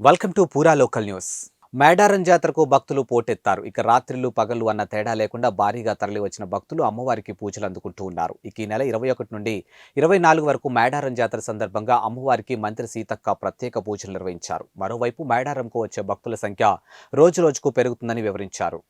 Welcome to పూరా local news. Medaram జాతరకు భక్తులు పోటెత్తారు. ఇక రాత్రిళ్ళు పగళ్ళు అన్న తేడా లేకుండా భారీగా తరలి వచ్చిన భక్తులు అమ్మవారికి పూజలు అందుకుంటూ ఉన్నారు. ఇక ఈ నెల 21 నుండి 24 వరకు మేడారం జాతర సందర్భంగా అమ్మవారికి మంత్రి సీతక్క ప్రత్యేక పూజలు నిర్వహించారు. మరోవైపు మేడారంకు వచ్చే భక్తుల సంఖ్య రోజు రోజుకు పెరుగుతుందని వివరించారు.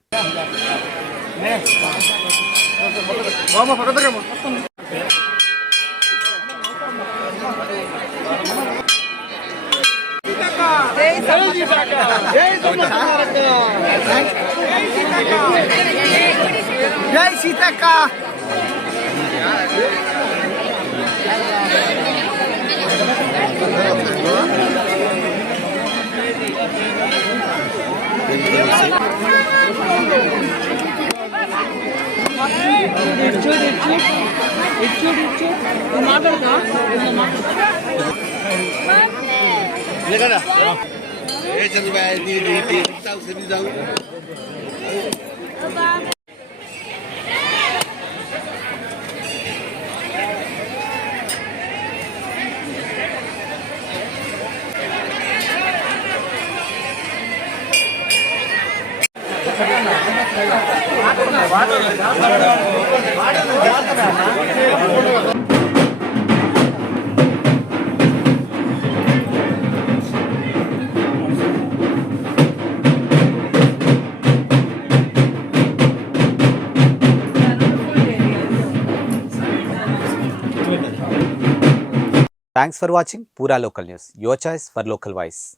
జై Seethakka. Thanks for watching Pura Local News. Your choice for local voice.